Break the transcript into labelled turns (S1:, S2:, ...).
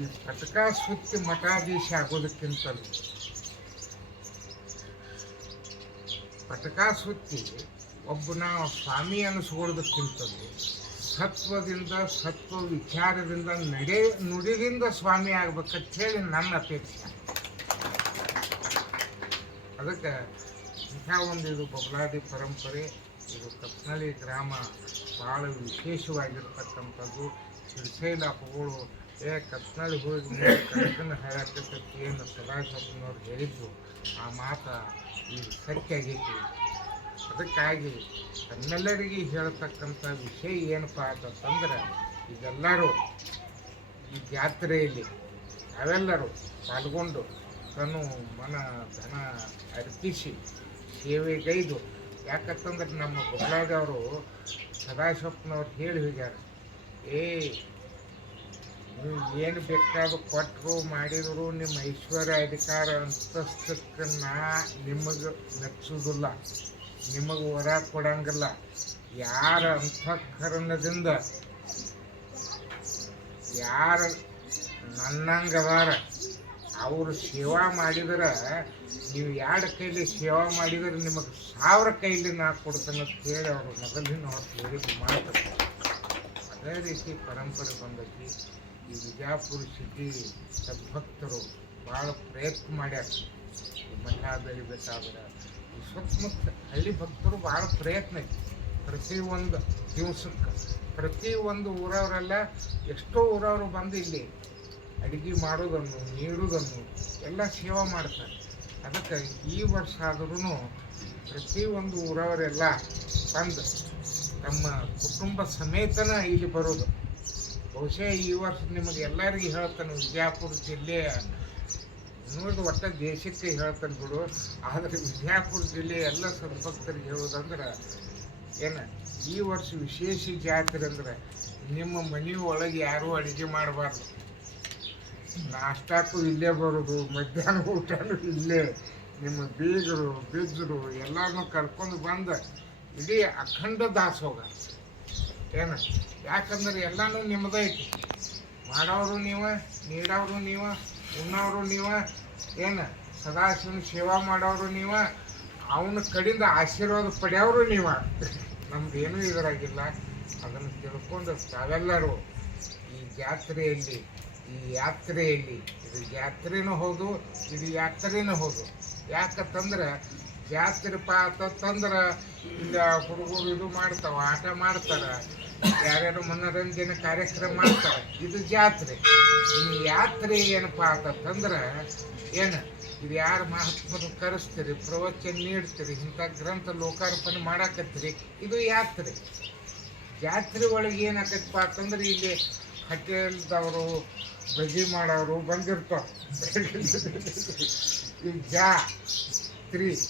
S1: ಈ ಪಟಕ ಸುತ್ತಿ ಮಠಾಧೀಶ ಆಗೋದಕ್ಕಿಂತಲೂ ಪಟಕ ಸುತ್ತಿ ಒಬ್ಬನ ಸ್ವಾಮಿ ಅನಿಸ್ಕೊಳ್ಳೋದಕ್ಕಿಂತಲೂ ಸತ್ವದಿಂದ, ಸತ್ವ ವಿಚಾರದಿಂದ, ನಡೆ ನುಡಿದಿಂದ ಸ್ವಾಮಿ ಆಗ್ಬೇಕಂತ ಹೇಳಿ ನನ್ನ ಅಪೇಕ್ಷೆ. ಅದಕ್ಕೆ ಇಂಥ ಒಂದು ಇದು ಬಬಲಾದಿ ಪರಂಪರೆ, ಇದು ಕತ್ನಳ್ಳಿ ಗ್ರಾಮ ಭಾಳ ವಿಶೇಷವಾಗಿರ್ತಕ್ಕಂಥದ್ದು. ಶ್ರೀಶೈಲ ಅಪ್ಪಗಳು ಏ ಕಪ್ನಳ್ಳಿ ಹೋಗಿ ಕನಕನ ಹೇಳಕ್ಕಂತೈತಿ ಏನು ಸದಾಶಿವಪ್ಪನವ್ರು ಹೇಳಿದ್ದು ಆ ಮಾತ ಈಗ ಸತ್ಯ ಆಗೈತಿ. ಅದಕ್ಕಾಗಿ ತಮ್ಮೆಲ್ಲರಿಗೆ ಹೇಳ್ತಕ್ಕಂಥ ವಿಷಯ ಏನಪ್ಪ ಅಂತಂದ್ರೆ ಇದೆಲ್ಲರೂ ಈ ಜಾತ್ರೆಯಲ್ಲಿ ನಾವೆಲ್ಲರೂ ಪಾಲ್ಗೊಂಡು ತನು ಮನ ಧನ ಅರ್ಪಿಸಿ ಸೇವೆಗೈದು, ಯಾಕಂತಂದ್ರೆ ನಮ್ಮ ಬೊಗಳಾದವರು ಸದಾಶಿವಪ್ಪನವ್ರು ಹೇಳಿ ಹೋಗ್ಯಾರ, ಏ ಏನು ಬೇಕಾದ್ರು ಕೊಟ್ಟರು ಮಾಡಿದ್ರು ನಿಮ್ಮ ಐಶ್ವರ್ಯ ಅಧಿಕಾರ ಅಂತಸ್ತಕ್ಕೆ ನಾ ನಿಮಗೆ ಮೆಚ್ಚುವುದಿಲ್ಲ ನಿಮಗೆ ವರ ಕೊಡಂಗಿಲ್ಲ. ಯಾರ ಅಂತಃಕರಣದಿಂದ ಯಾರ ನನ್ನಂಗದಾರ ಅವರು ಸೇವಾ ಮಾಡಿದ್ರೆ, ನೀವು ಎರಡು ಕೈಲಿ ಸೇವಾ ಮಾಡಿದ್ರೆ ನಿಮಗೆ ಸಾವಿರ ಕೈಲಿ ನಾ ಕೊಡ್ತೇನೆ ಅಂತ ಹೇಳಿ ಅವರು ಮೊದಲಿನ ಹೊತ್ತು ಹೇಳಿದ ಮಾತು. ಅದೇ ರೀತಿ ಪರಂಪರೆ ಬಂದೈತಿ. ಈ ವಿಜಾಪುರ ಸಿಟಿ ಸದ್ಭಕ್ತರು ಭಾಳ ಪ್ರಯತ್ನ ಮಾಡ್ಯಾರ. ಮಠ ಬೆಳಿಬೇಕಾದ್ರೆ ಈ ಸುತ್ತಮುತ್ತ ಹಳ್ಳಿ ಭಕ್ತರು ಭಾಳ ಪ್ರಯತ್ನ ಐತಿ. ಪ್ರತಿ ಒಂದು ದಿವಸಕ್ಕೆ ಪ್ರತಿ ಒಂದು ಊರವರೆಲ್ಲ ಎಷ್ಟೋ ಊರವರು ಬಂದು ಇಲ್ಲಿ ಅಡುಗೆ ಮಾಡೋದನ್ನು ನೀಡುವುದನ್ನು ಎಲ್ಲ ಸೇವಾ ಮಾಡ್ತಾರೆ. ಅದಕ್ಕೆ ಈ ವರ್ಷ ಆದ್ರೂ ಒಂದು ಊರವರೆಲ್ಲ ಬಂದು ತಮ್ಮ ಕುಟುಂಬ ಸಮೇತನ ಇಲ್ಲಿ ಬರೋದು. ಬಹುಶಃ ಈ ವರ್ಷ ನಿಮಗೆ ಎಲ್ಲರಿಗೂ ಹೇಳ್ತಾನೆ, ವಿಜಯಪುರ ಜಿಲ್ಲೆ. ನೋಡಿ, ಒಟ್ಟ ದೇಶಕ್ಕೆ ಹೇಳ್ತಾನೆ ಬಿಡು. ಆದರೆ ವಿಜಯಪುರ ಜಿಲ್ಲೆ ಎಲ್ಲ ಸದ್ಭಕ್ತರಿಗೆ ಹೇಳೋದಂದ್ರೆ ಏನು, ಈ ವರ್ಷ ವಿಶೇಷ ಜಾತ್ರೆ ಅಂದ್ರೆ ನಿಮ್ಮ ಮನೆ ಒಳಗೆ ಯಾರೂ ಅಡುಗೆ ಮಾಡಬಾರ್ದು. ನಾಷ್ಟಾಕ್ಕೂ ಇಲ್ಲೇ ಬರೋದು, ಮಧ್ಯಾಹ್ನ ಊಟನೂ ಇಲ್ಲೇ. ನಿಮ್ಮ ಬೀಗರು, ಬಿಜ್ಜರು ಎಲ್ಲರನ್ನೂ ಕರ್ಕೊಂಡು ಬಂದು ಇಡೀ ಅಖಂಡ ದಾಸೋಗ ಏನು? ಯಾಕಂದ್ರೆ ಎಲ್ಲನೂ ನಿಮ್ಮದೇ ಐತಿ. ಮಾಡೋರು ನೀವು, ನೀಡೋರು ನೀವು, ಉಣ್ಣೋರು ನೀವು, ಏನು? ಸದಾಶಿವನ ಸೇವಾ ಮಾಡೋರು ನೀವು, ಅವನ ಕಡಿಂದ ಆಶೀರ್ವಾದ ಪಡೆಯೋರು ನೀವು. ಏನೂ ಇದರಾಗಿಲ್ಲ. ಅದನ್ನು ತಿಳ್ಕೊಂಡು ತಾವೆಲ್ಲರೂ ಈ ಜಾತ್ರೆಯಲ್ಲಿ, ಈ ಯಾತ್ರೆಯಲ್ಲಿ, ಇದು ಜಾತ್ರೆನೂ ಹೌದು, ಇದು ಯಾತ್ರೆನೂ ಹೌದು. ಯಾಕಂತಂದ್ರೆ ಜಾತ್ರೆ ಪಾತಂದ್ರೆ ಈಗ ಹುಡುಗರು ಇದು ಮಾಡ್ತಾವ, ಆಟ ಮಾಡ್ತಾರ. ಯಾರ್ಯಾರು ಮನೋರಂಜನೆ ಕಾರ್ಯಕ್ರಮ ಮಾಡ್ತಾರೆ. ಇದು ಜಾತ್ರೆ. ಈ ಯಾತ್ರೆ ಏನಪ್ಪ ಅಂತಂದ್ರೆ ಏನು, ಇದು ಯಾರು ಮಹಾತ್ಮರು ಕರೆಸ್ತೀರಿ, ಪ್ರವಚನ ನೀಡ್ತೀರಿ, ಇಂಥ ಗ್ರಂಥ ಲೋಕಾರ್ಪಣೆ ಮಾಡಾಕತ್ತೀರಿ, ಇದು ಯಾತ್ರೆ. ಜಾತ್ರೆ ಒಳಗೆ ಏನಾಕತ್ತಪ್ಪ ಅಂತಂದ್ರೆ ಇಲ್ಲಿ ಹೋಟೆಲ್ದವರು, ಬಜೆ ಮಾಡೋರು ಬಂದಿರ್ತಾವ. ಈ ಜಾ ತ್ರೀ.